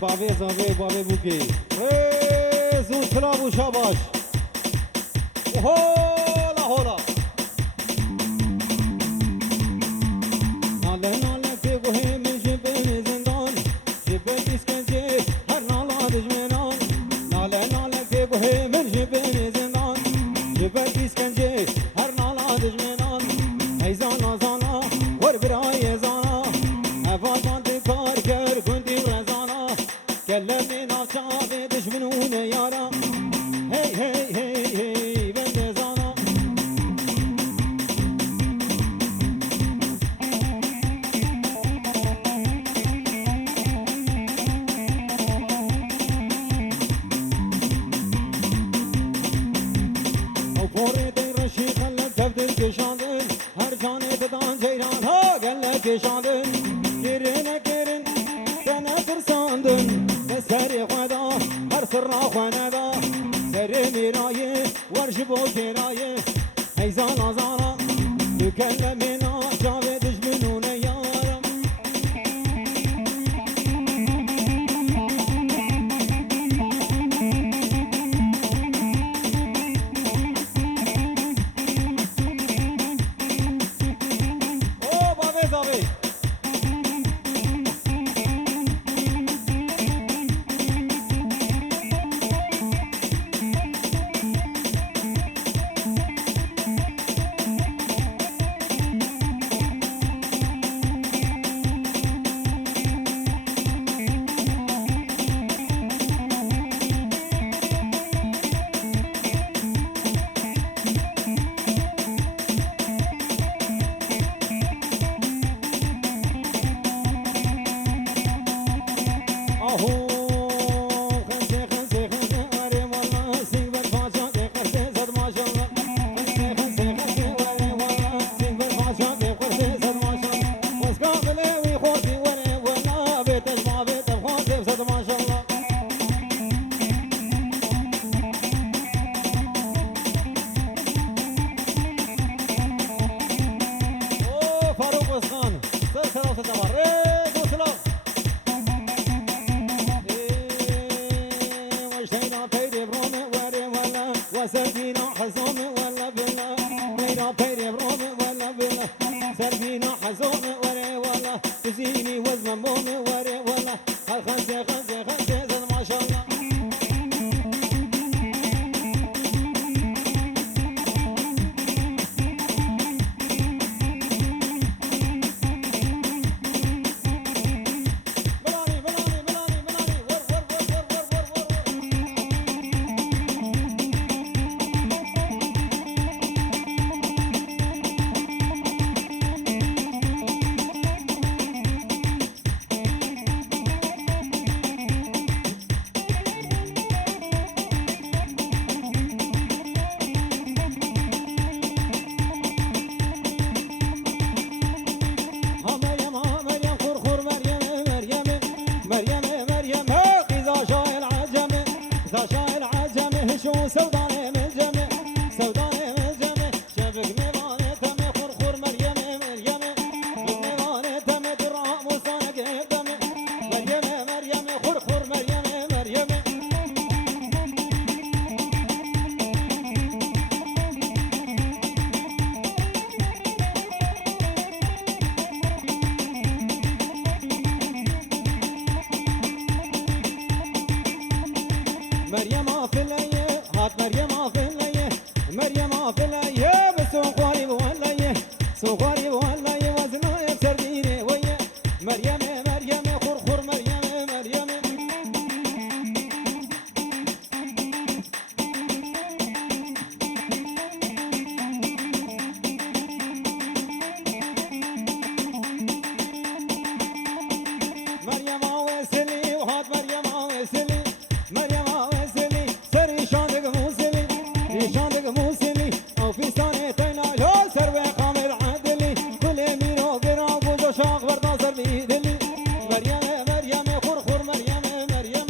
بابی زاوی بابی بوکی زود سلام و شاباش هولا هولا ناله ناله که گوه من جبه زندان جبه اسکنجه هر نالا دجمنان ناله ناله که گوه من جبه زندان جبه اسکنجه هر نالا دجمنان ای زانا زانا ور برای زانا افاقان کار کر گندی رزانا کلمی نافچه دشمنون یارا هی هی هی هی بنده زانا او پوری دی رشی خلت تبدیل کشاندن هر جانه بدان جیران ها گله کشاندن گرین گرین دنه ترساندن سر خدا هر سر خانه دا سر میرایه ورش بو کرایه ای زانا زانا تکلمینا جاوه دشمنون یارم او بابی زاوی سرفينا حزوم ولا بلا ميرا بيري بروم ولا بلا سرفينا حزوم ولا تزيني وزن بوم ولا خمسة خمسة خمسة زاد ما شاء الله مريم افليه هات مريم افليه مريم افليه بسوقاري بوليه سوقاري بوليه وزنا يسرديني ويا مريم مريم خور خور مريم مريم مريم وسلي وهات مريم وسلي مريم وسلي سري شاندق موسلي شاندق موسلي او في ثانية تينا لو سر قامر عدلي كل ميرو قرا بوزو شاق بردا سر بيدلي مريم مريم خور خور مريم مريم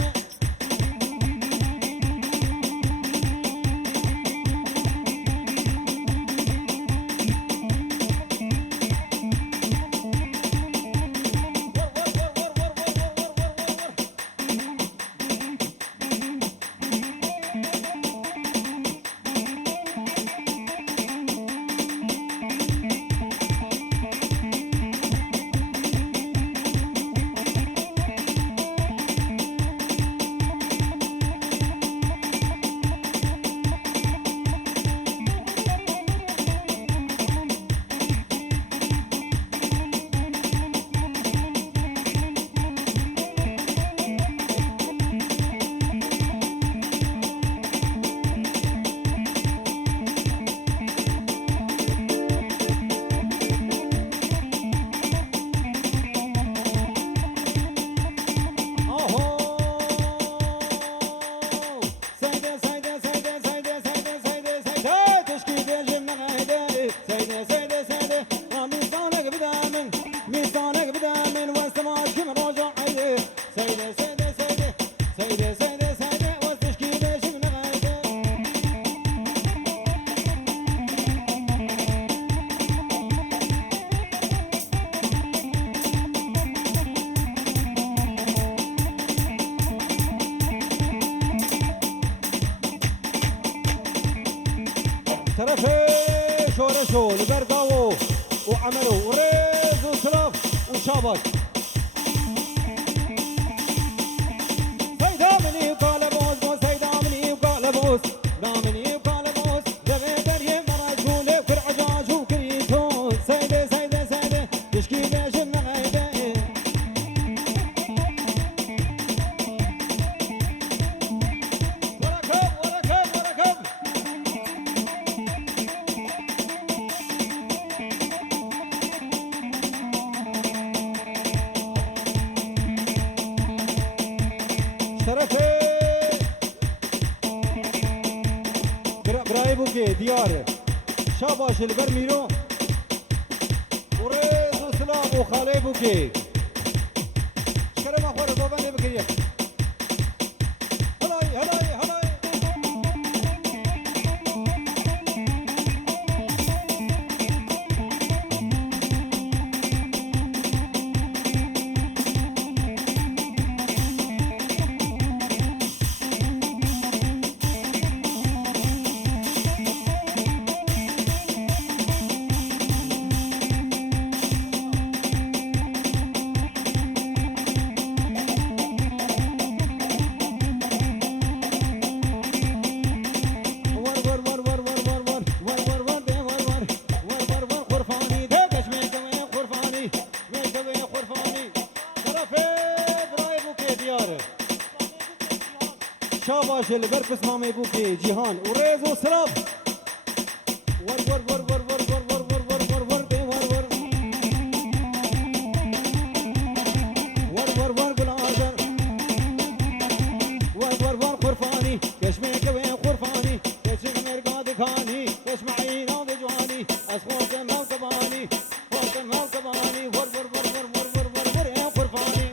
طرفي شورشو البرقاوو وعملوا وريز وسلف وشابك سيدا مني وقال بوز بوز سيدا مني وقال بوز دامني وقال بوز دغي دري مرجول فرعجاج وكريتون سيدا سيدا سيدا تشكي ليش النغيده طرفي براي بوكي ديار شاباش البرميرو وريز وسلام وخالي بوكي شكرا اخوان بابا بكريه هلاي هلاي هلاي شاباش البركس مامي بوكي جيهان وريز وسراب ور ور ور ور ور ور ور ور ور ور ور دي ور ور ور ور ور بالعازر ور ور ور خرفاني كشميك وين خرفاني كشميك مرقاد كاني كشمعي ناض جواني اسخوك موكباني خوك موكباني ور ور ور ور ور ور ور ور يا خرفاني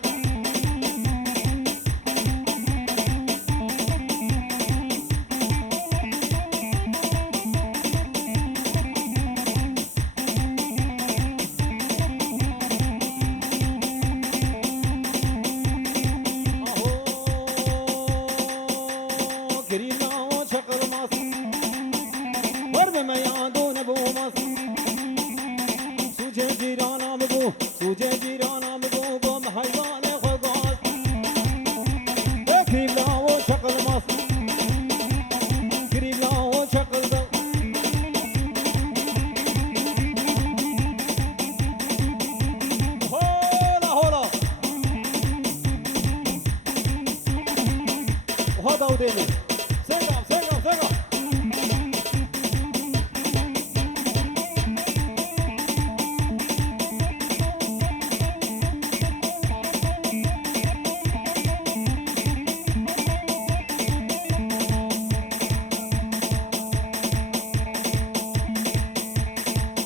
سوجه جیرانم بگو بم حیوان خواست بکریم لاو شقل ماست ديني سيقع سيقع سيقع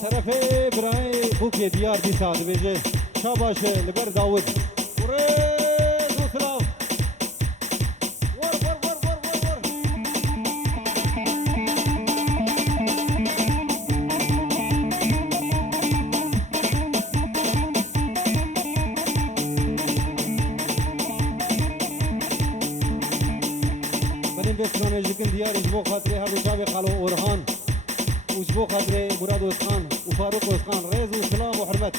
طرفي براي بوكي ديار دي سعد بيجي شاباش لبر داود وريز وسلام ور ور ور ور ور بعدين بسرعة جكن ديار اسبوع خاطري هذا شابي خالو اورهان واسبوع خاطري مراد وسخان وفاروق وسخان ريز وسلام وحرمت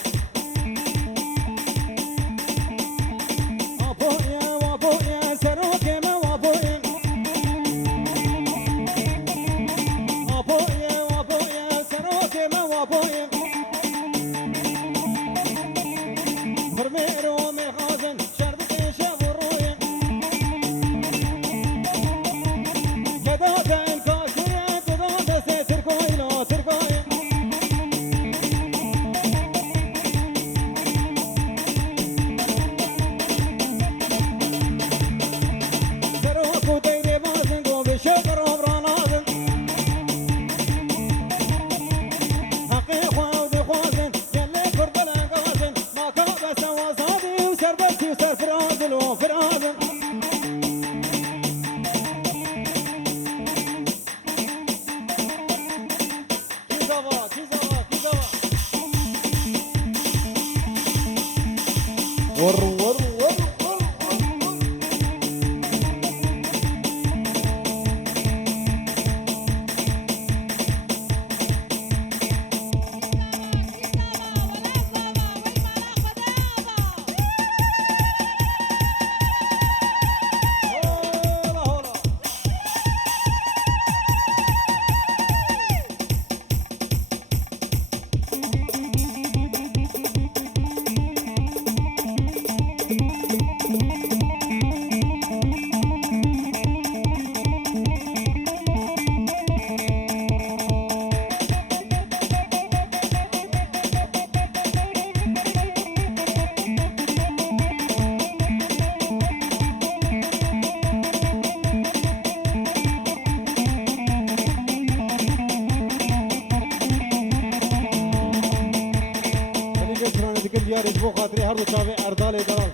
ديار اسبوع خاطري هردو شافي اردالي دلال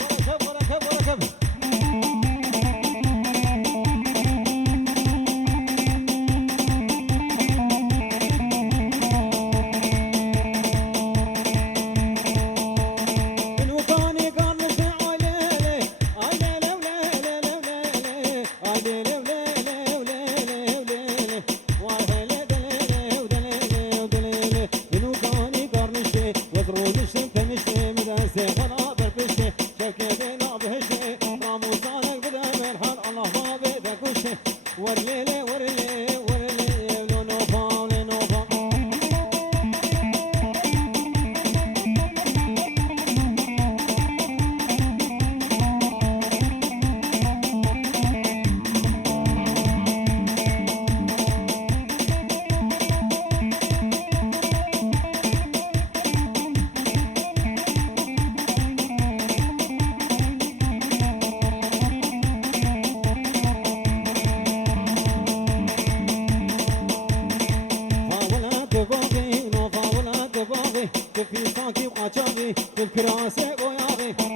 وركب وركب وركب في ساكي وقاچاغي بالكراسة وياغي